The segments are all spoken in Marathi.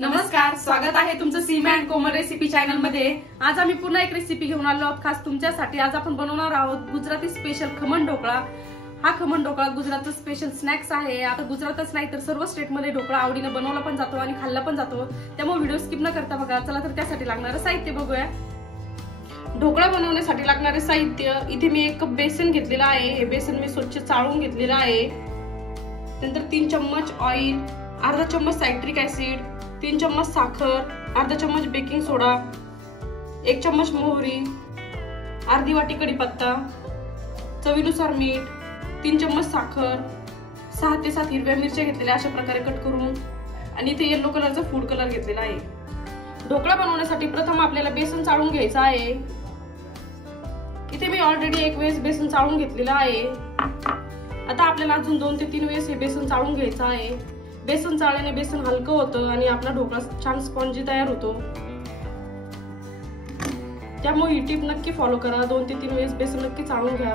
नमस्कार, स्वागत आहे तुमचं सीमा अँड कोमल रेसिपी चॅनल मध्ये। आज आम्ही पुन्हा एक रेसिपी घेऊन आलो आहोत खास तुमच्यासाठी। आज आपण बनवणार आहोत गुजराती स्पेशल खमण ढोकळा। हा खमण ढोकळा गुजरातचा स्पेशल स्नॅक्स आहे। आता गुजरातच नाही तर सर्व स्टेट मध्ये ढोकळा आवडीने बनवला पण जातो आणि खाल्ला पण जातो, त्यामुळे व्हिडिओ स्किप न करता बघा। चला तर त्यासाठी लागणारं साहित्य बघूया। ढोकळा बनवण्यासाठी लागणारे साहित्य, इथे मी 1 कप बेसन घेतलेला आहे। हे बेसन मी स्वच्छ चाळून घेतलेलं आहे। नंतर 3 चम्मच ऑइल, अर्धा चम्मच सायट्रिक ऍसिड, 3 चम्मच साखर, अर्धा चम्मच बेकिंग सोडा, 1 चम्मच मोहरी, अर्धी वाटी कढीपत्ता, चवीनुसार मीठ, 3 चम्मच साखर, 6 ते 7 हिरव्या मिरच्या घेतलेल्या अशा प्रकारे कट करून, आणि इथे येलो कलरचा फूड कलर घेतलेला आहे। ढोकळा बनवण्यासाठी प्रथम आपल्याला बेसन चाळून घ्यायचं आहे। इथे मी ऑलरेडी 1 वेळेस बेसन चाळून घेतलेलं आहे। आता आपल्याला अजून 2 ते 3 वेळेस हे बेसन चाळून घ्यायचं आहे। बेसन चाळल्याने बेसन हलकं होतं आणि आपला ढोकळा छान स्पॉन्जी तयार होतो, त्यामुळे ही टिप नक्की फॉलो करा। 2 ते 3 वेळेस बेसन नक्की चाळून घ्या।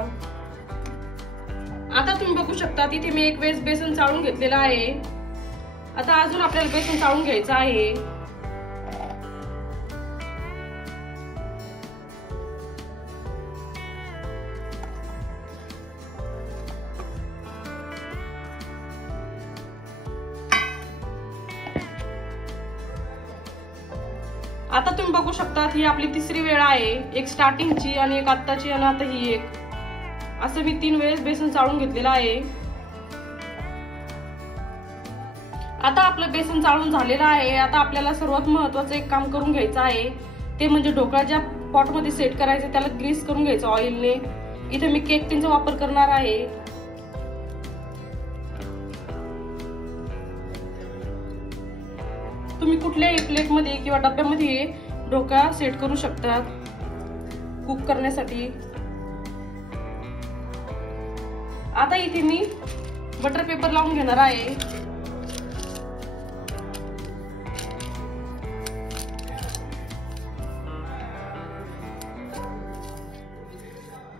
आता तुम्ही बघू शकता तिथे मी 1 वेळेस बेसन चाळून घेतलेलं आहे। आता अजून आपल्याला बेसन चाळून घ्यायचं आहे। आता तुम्ही बघू शकता ही आपली तिसरी वेळ आहे, एक स्टार्टिंगची आणि एक आत्ताची आणि आता ही एक, असं मी 3 वेळेस बेसन चाळून घेतलेलं आहे। आता आपलं बेसन चाळून झालेलं आहे। आता आपल्याला सर्वात महत्त्वाचं एक काम करून घ्यायचं आहे, ते म्हणजे ढोकळा ज्या पॉट मध्ये सेट करायचं त्याला ग्रीस करून घ्यायचं ऑइलने। इथे मी केक टिनचा वापर करणार आहे। तुम्ही कुठल्याही प्लेट मध्ये किंवा डब्यामध्ये ढोकळा सेट करू शकता कुक करण्यासाठी। आता इथे मी बटर पेपर लावून घेणार आहे।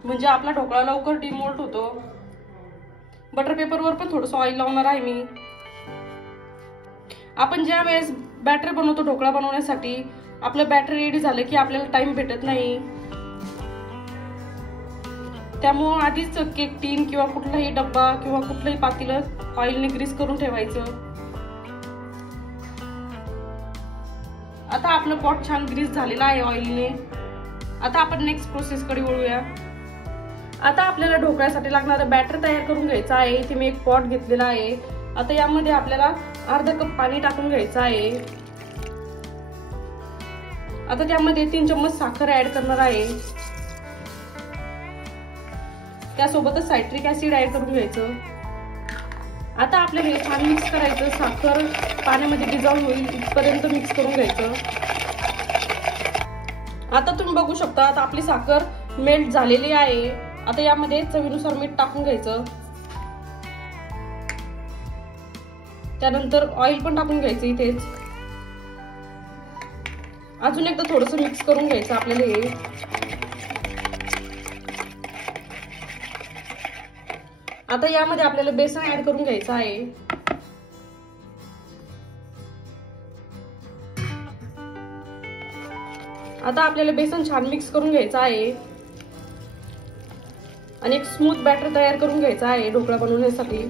म्हणजे आपला ढोकळा लवकर डिमोल्ट होतो। बटर पेपरवर पण थोडंसं ऑइल लावणार आहे मी। आपण ज्या वेळेस बॅटर बनवतो ढोकळा बनवण्यासाठी, आपलं बॅटर रेडी झालं की आपल्याला टाइम भेटत नाही, त्यामुळे आधीच केक टीन किंवा कुठलाही डब्बा किंवा कुठलंही पातेलं ऑइलने ग्रीस करून ठेवायचं। आता आपलं पॉट छान ग्रीस झालेलं आहे ऑइलने। आता आपण नेक्स्ट प्रोसेस कडे वळूया। आता आपल्याला ढोकळ्यासाठी लागणारं बॅटर तयार करून घ्यायचं आहे। इथे मी एक पॉट घेतलेला आहे। आता यामध्ये आपल्याला अर्धा कप पाणी टाकून घ्यायचं आहे। आता त्यामध्ये 3 चम्मच साखर ऍड करणार आहे। त्यासोबतच सायट्रिक ऍसिड ऍड करून घ्यायचं। आता आपल्याला हे छान मिक्स करायचं। साखर पाण्यामध्ये डिझॉल्व होईल इथपर्यंत मिक्स करून घ्यायचं। आता तुम्ही बघू शकता आता आपली साखर मेल्ट झालेली आहे। आता यामध्ये चवीनुसार मीठ टाकून घ्यायचं। त्यानंतर ऑइल पण टाकून घ्यायचं इथेच। अजून एकदा थोडंसं मिक्स करून घ्यायचं आपल्याला हे। आता यामध्ये आपल्याला बेसन ऍड करून घ्यायचं आहे। आता आपल्याला बेसन छान मिक्स करून घ्यायचं आहे आणि एक स्मूथ बॅटर तयार करून घ्यायचं आहे ढोकळा बनवण्यासाठी।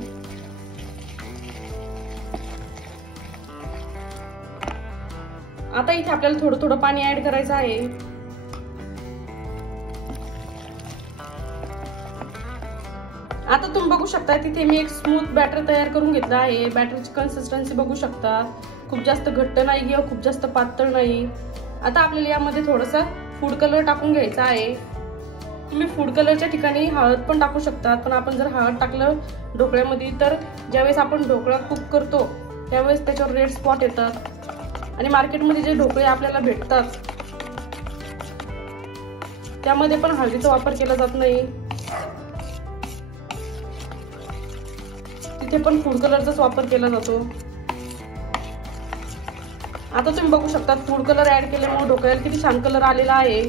आता इथे आपल्याला थोडं थोडं पाणी ऍड करायचं आहे। आता तुम्ही बघू शकता तिथे मी एक स्मूथ बॅटर तयार करून घेतलं आहे। बॅटरची कन्सिस्टन्सी बघू शकता, खूप जास्त घट्ट नाही किंवा खूप जास्त पातळ नाही। आता आपल्याला यामध्ये थोडासा फूड कलर टाकून घ्यायचा आहे। तुम्ही फूड कलरच्या ठिकाणी हळद पण टाकू शकता, पण आपण जर हळद टाकलं ढोकळ्यामध्ये तर ज्यावेळेस आपण ढोकळा कुक करतो त्यावेळेस त्याच्यावर रेड स्पॉट येतात, आणि मार्केटमध्ये जे ढोकळे आपल्याला भेटतात त्यामध्ये पण हळदीचा वापर केला जात नाही, तिथे पण फूड कलरचाच वापर केला जातो। आता तुम्ही बघू शकता फूड कलर ऍड केल्यामुळे ढोकळ्याला किती छान कलर आलेला आहे।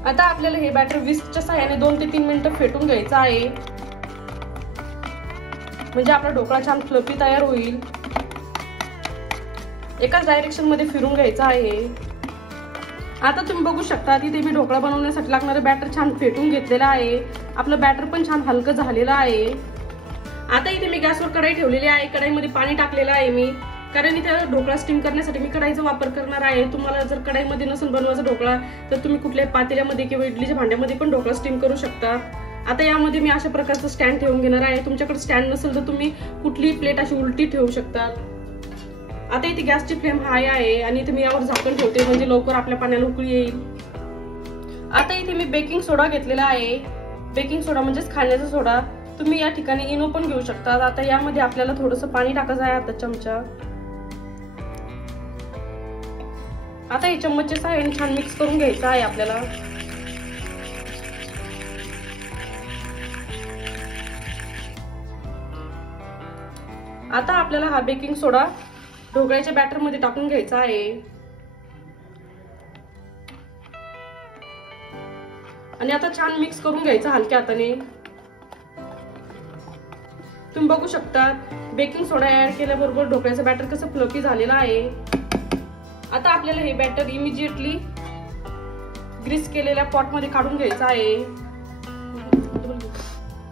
आता आपल्याला हे बॅटर विस्कच्या सहाय्याने 2 ते 3 मिनिटं फेटून घ्यायचं आहे, म्हणजे आपला ढोकळा छान फ्लफी तयार होईल। एकाच डायरेक्शन मध्ये फिरून घ्यायचं आहे। आता तुम्ही बघू शकता तिथे मी ढोकळा बनवण्यासाठी लागणारं बॅटर छान फेटून घेतलेलं आहे। आपलं बॅटर पण छान हलकं झालेलं आहे। आता इथे मी गॅसवर कढई ठेवलेली आहे। कढईमध्ये पाणी टाकलेलं आहे मी, कारण इथे ढोकळा स्टीम करण्यासाठी मी कढईचा वापर करणार आहे। तुम्हाला जर कढईमध्ये नसेल बनवायचा ढोकळा तर तुम्ही कुठल्याही पातेल्यामध्ये किंवा इडलीच्या भांड्यामध्ये पण ढोकळा स्टीम करू शकता। आता यामध्ये मी अशा प्रकारचं स्टँड ठेवून घेणार आहे। तुमच्याकडे स्टँड नसेल तर तुम्ही कुठलीही प्लेट अशी उलटी ठेवू शकता। आता इथे गॅसची फ्लेम हाय आहे आणि इथे मी यावर झाकण ठेवते म्हणजे लवकर आपल्या पाण्याला उकळी येईल। आता इथे मी बेकिंग सोडा घेतलेला आहे। बेकिंग सोडा म्हणजेच खाण्याचा सोडा, तुम्ही या ठिकाणी इनो पण घेऊ शकता। आता यामध्ये आपल्याला थोडंसं पाणी टाकायचं आहे आता चमचा। आता हे चम्मचच्या साहाय्याने छान मिक्स करून घ्यायचं आहे आपल्याला। आता आपल्याला हा बेकिंग सोडा ढोकळ्याच्या बॅटर मध्ये टाकून घ्यायचा आहे आणि आता छान मिक्स करून घ्यायचं हलक्या हाताने। तुम्ही बघू शकता बेकिंग सोडा ऍड केल्याबरोबर ढोकळ्याचं बॅटर कसं फ्लफी झालेलं आहे। आता आपल्याला हे बॅटर इमिजिएटली ग्रीस केलेल्या पॉट मध्ये काढून घ्यायचं आहे।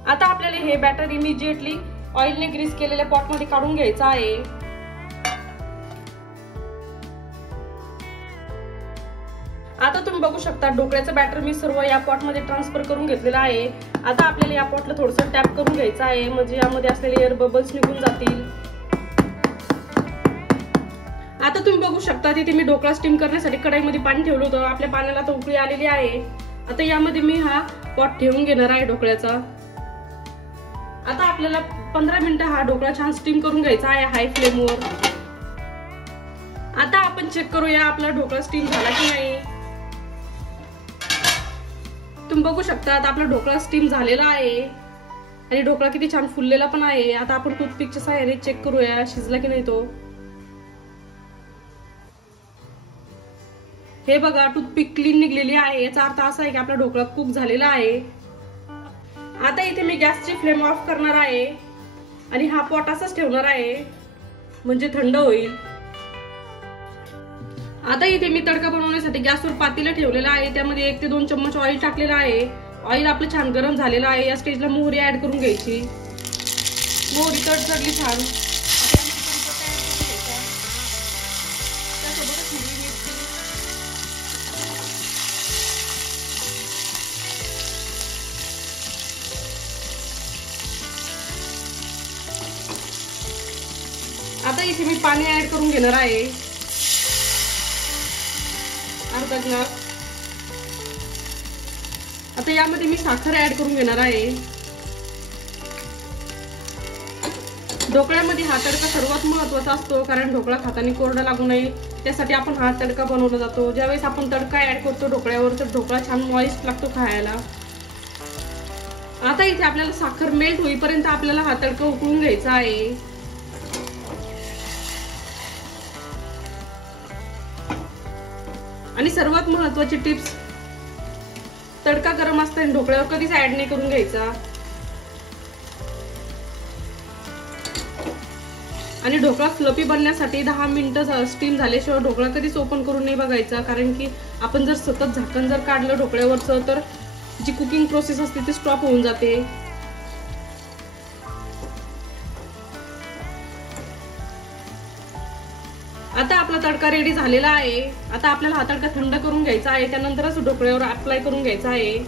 आता आपल्याला हे बॅटर इमिजिएटली ऑइलने ग्रीस केलेल्या पॉट मध्ये काढून घ्यायचं आहे। आता तुम्ही बघू शकता ढोकळ्याचं बॅटर मी सर्व या पॉट मध्ये ट्रान्सफर करून घेतलेलं आहे। आता आपल्याला या पॉटला थोडंसं टॅप करून घ्यायचं आहे म्हणजे यामध्ये असलेले एअर बबल्स निघून जातील। आता तुम्ही बघू शकता तिथे मी ढोकळा स्टीम करण्यासाठी कढईमध्ये पाणी ठेवलं होतं। आपल्या पाण्याला आता उकळी आलेली आहे। आता यामध्ये मी हा पॉट ठेवून घेणार आहे ढोकळ्याचा। आता आपल्याला 15 मिनिटं हा ढोकळा छान स्टीम करून घ्यायचा आहे हाय फ्लेमवर। आता आपण चेक करूया आपला ढोकळा स्टीम झाला की नाही। तुम्ही बघू शकता आपला ढोकळा स्टीम झालेला आहे आणि ढोकळा किती छान फुललेला पण आहे। आता आपण टूथपिकच्या साहाय्याने चेक करूया शिजला की नाही तो। हे बघा टूथपिक क्लीन निघलेली आहे, याचा अर्थ असा आहे की आपला ढोकळा कुक झालेला आहे। आता इथे मी गॅसची फ्लेम ऑफ करणार आहे आणि हा पॉट असाच ठेवणार आहे म्हणजे थंड होईल। आता इथे मी तडका बनवण्यासाठी गॅसवर पातेलं ठेवलेलं आहे, त्यामध्ये 1 ते 2 चम्मच ऑइल टाकलेलं आहे। ऑइल आपलं छान गरम झालेलं आहे। या स्टेजला मोहरी ऍड करून घ्यायची। मोहरी तडतडली छान आता इथे मी पाणी ऍड करून घेणार आहे अर्धा ग्लास। आता यामध्ये मी साखर ऍड करून घेणार आहे। ढोकळ्यामध्ये हा तडका सर्वात महत्त्वाचा असतो कारण ढोकळा खाताना कोरडा लागू नये त्यासाठी आपण हा तडका बनवला जातो। ज्यावेळेस आपण तडका ऍड करतो ढोकळ्यावर तर ढोकळा छान मॉइस्ट लागतो खायला। आता इथे आपल्याला साखर मेल्ट होईपर्यंत आपल्याला हा तडका उकळून घ्यायचा आहे। आणि सर्वात महत्त्वाची टिप्स, तडका गरम असताना ढोकळ्यावर कधीच ऍड नाही करून घ्यायचा। आणि ढोकळा फ्लफी बनण्यासाठी 10 मिनिटं स्टीम झाल्याशिवाय ढोकळा कधीच ओपन करून नाही बघायचा, कारण की आपण जर सतत झाकण जर काढलं ढोकळ्यावरचं तर जी कुकिंग प्रोसेस असते ती स्टॉप होऊन जाते। आता आपला तडका रेडी झालेला आहे। आता आपल्याला हा तडका थंड करून घ्यायचा आहे, त्यानंतरच ढोकळ्यावर अप्लाय करून घ्यायचा आहे।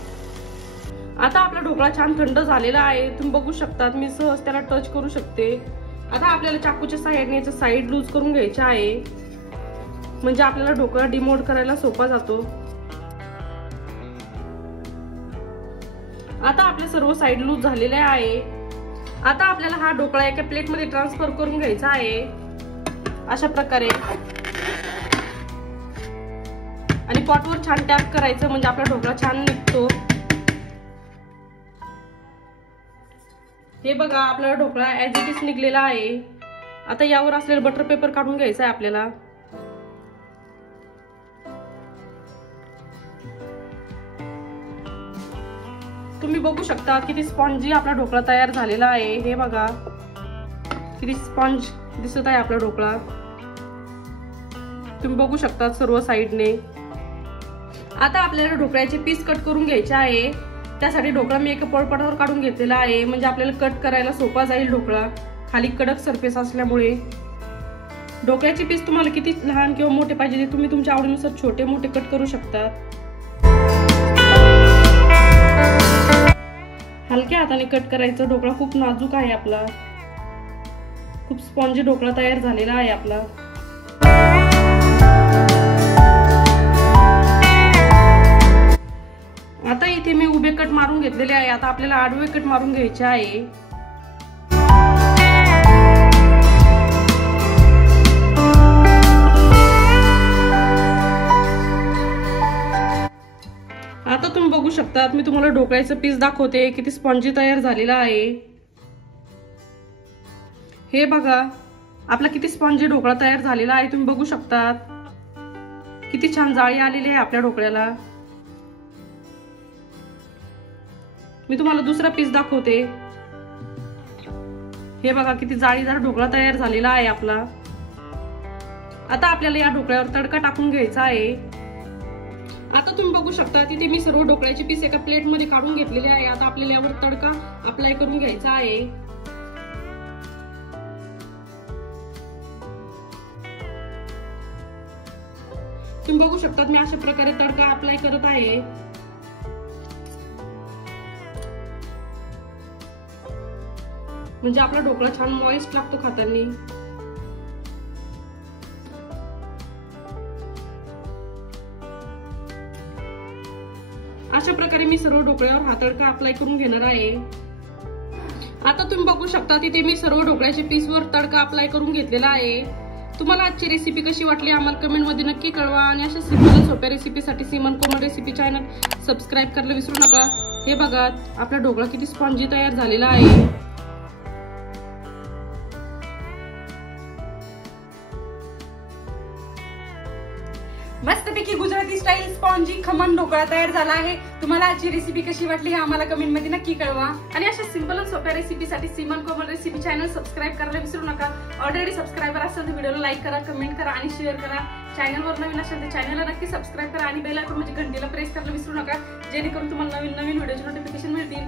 आता आपला ढोकळा छान थंड झालेला आहे, तुम्ही बघू शकता मी सहज त्याला टच करू शकते। आता आपल्याला चाकूच्या साहाय्याने याची साईड लूज करून घ्यायची आहे म्हणजे आपल्याला ढोकळा डिमोल्ड करायला सोपा जातो। आता आपल्या सर्व साईड लूज झालेल्या आहे। आता आपल्याला हा ढोकळा एका प्लेट मध्ये ट्रान्सफर करून घ्यायचा आहे अशा प्रकारे आणि पॉटवर छान टॅप करायचं म्हणजे आपला ढोकळा छान निघतो। हे बघा आपला ढोकळा ऍज इट इज निघलेला आहे। आता यावर असलेलं बटर पेपर काढून घ्यायचं आहे आपल्याला। तुम्ही बघू शकता किती स्पॉन्जी आपला ढोकळा तयार झालेला आहे। हे बघा किती स्पॉन्ज दिसत आहे आपला ढोकळा। तुम्ही बघू शकता सर्व साईडने। आता आपल्याला ढोकळ्याचे पीस कट करून घ्यायचे आहे। त्यासाठी ढोकळा मी एका पोळपाटावर काढून घेतलेला आहे, म्हणजे आपल्याला कट करायला सोपा जाईल। ढोकळा खाली कडक सरफेस असल्यामुळे ढोकळ्याचे पीस तुम्हाला किती लहान किंवा मोठे पाहिजे ते तुम्ही तुमच्या आवडीनुसार छोटे मोठे कट करू शकता। हलक्या हाताने कट करायचं। ढोकळा खूप नाजूक आहे आपला, खूप स्पॉन्जी ढोकळा तयार झालेला आहे आपला। आता इथे मी उभे कट मारून घेतलेले आहे। आता आपल्याला आडवे कट मारून घ्यायचे आहे। आता तुम्ही बघू शकता, मी तुम्हाला ढोकळ्याचं पीस दाखवते किती स्पॉन्जी तयार झालेला आहे। हे बघा आपला किती स्पॉन्जी ढोकळा तयार झालेला आहे। तुम्ही बघू शकता किती छान जाळी आलेली आहे आपल्या ढोकळ्याला। मी तुम्हाला दुसरा पीस दाखवते। हे बघा किती जाळीदार ढोकळा तयार झालेला आहे आपला। आता आपल्याला या ढोकळ्यावर तडका टाकून घ्यायचा आहे। आता तुम्ही बघू शकता तिथे मी सर्व ढोकळ्याचे पीस एका प्लेट मध्ये काढून घेतलेले आहे। आता आपल्याला यावर तडका अप्लाय करून घ्यायचा आहे। तुम्ही बघू शकता मी अशा प्रकारे तडका अप्लाय करत आहे। म्हणजे आपला ढोकळा छान मॉइस्ट लागतो खाताना। अशा प्रकारे मी सर्व ढोकळ्यावर हा तडका अप्लाय करून घेणार आहे। आता तुम्ही बघू शकता तिथे मी सर्व ढोकळ्याच्या पीसवर तडका अप्लाय करून घेतलेला आहे। तुम्हाला आजची रेसिपी कशी वाटली आम्हाला कमेंट मध्ये नक्की कळवा आणि अशा सिंपल सोप्या रेसिपीसाठी सीमन कोमल रेसिपी चॅनल सबस्क्राईब करायला विसरू नका। हे बघा आपला ढोकळा किती स्पॉन्जी तयार झालेला आहे। मस्तपैकी गुजराती स्टाईल स्पॉन्जी खमण ढोकळा तयार झाला आहे। तुम्हाला आजची रेसिपी कशी वाटली हे आम्हाला कमेंट मध्ये नक्की कळवा आणि अशा सिंपल आणि सोप्या रेसिपीसाठी सीमन कोमल रेसिपी चॅनल सबस्क्राईब करायला विसरू नका। ऑलरेडी सबस्क्रायबर असेल तर व्हिडिओला लाईक करा, कमेंट करा आणि शेअर करा। चॅनलवर नवीन असेल तर चॅनलला नक्की सबस्क्राईब करा आणि बेल आयकॉन म्हणजे घंटीला प्रेस करायला विसरू नका, जेणेकरून तुम्हाला नवीन नवीन व्हिडिओचे नोटिफिकेशन मिळतील।